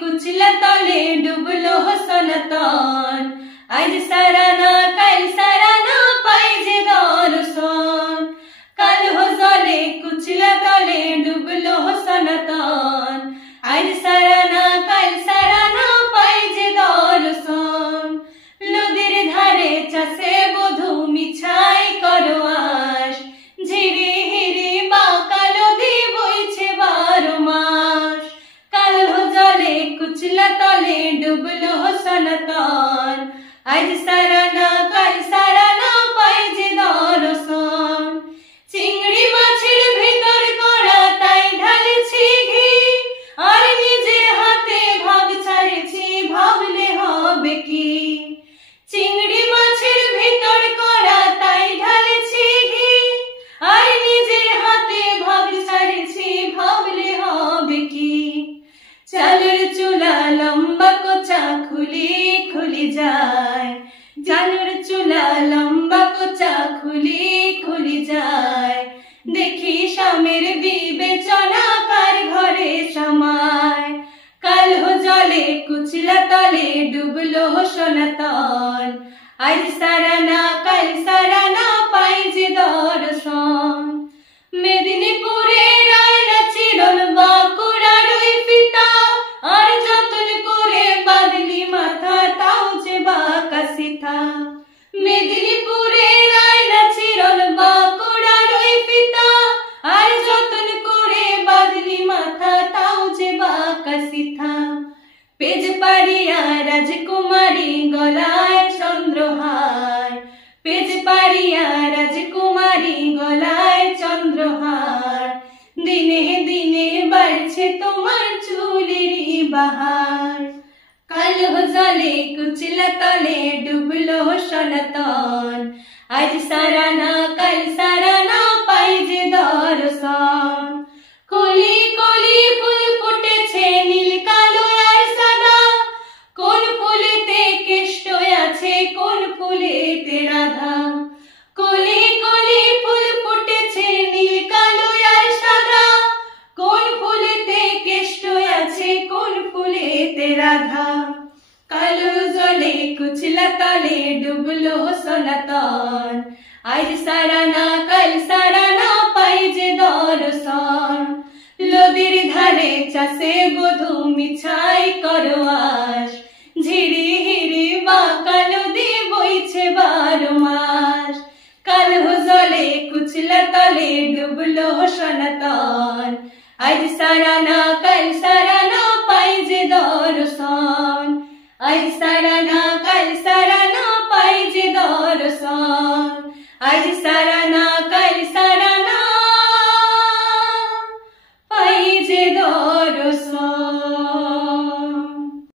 कुचला तले डुबलो सनातन आज साराना काल साराना पाइजे दर्शन काल हो जले कुचला तले डुबलो सनातन आज साराना काल साराना पाइजे दर्शन नदीर धारे चाषे बधू मिछाई करो आश झिरी हिरी बाका नदी बইছে 12 মাস काल हो जले कुचला तले डुबलो सनातन आज साराना काल साराना पाइजे दर्शन चिंगड़ी माछेर भेतर करा ताई ढालेছি घी আর নিজের হাতে ভাগ ছাড়েছি ভাবলে হবে কি চিংড়ি মাছের ভেতর করা তাই ঢালেছি ঘি আর নিজের হাতে ভাগ ছাড়েছি ভাবলে হবে কি চালের চুলা লম্বা কোচা খুলি খুলি যায় চালের চুলা লম্বা কোচা খুলি খুলি যায় দেখি স্বামীর বিবেচনা কার ঘরে সমায় কাল हो जले कुचला तले डुबलो सनातन आज साराना काल साराना पाइजे दर्शन मेदिनीपुरे रायना चिरल बाঁকুড়ার ওই পিতা আর যতন করে বাঁধলি মাথা তাও যে বাঁকা সিথা মেদিনীপুরে রায়না চিরল বাঁকুড়ার ওই পিতা আর যতন করে বাঁধলি মাথা তাও যে বাঁকা সিথা পেজ পাড়িয়া রাজকুমারী গলায় চন্দ্রহার পেজ পাড়িয়া রাজকুমারী গলায় চন্দ্রহার দিনে দিনে বাড়ছে তোমার চুলেরই বাহার কাল हो जले कुचला तले डुबलो सनातन आज साराना काल साराना पाइजे दर्शन कली कली फुल फुटेছে নীল কালো আর সাদা কোন ফুলেতে কেষ্ট আছে কোন ফুলেতে রাধা কলি কলি ফুল ফুটেছে নীল কালো আর সাদা কোন ফুলেতে কেষ্ট আছে কোন ফুলেতে রাধা কালো জলে কুচলা তলে ডুবলো সনাতন আজ সারানা কাল সারানা পাইजे দর্শন নদীর ধারে চাষে বধূ মিছাই করো আশ ঝিরি হিরি বাঁকা নদী বইছে 12 মাস কাল हो जले कुचला तले डुबलो सनातन आज साराना काल साराना पाइजे दर्शन आज साराना काल साराना पाइजे दर्शन आज साराना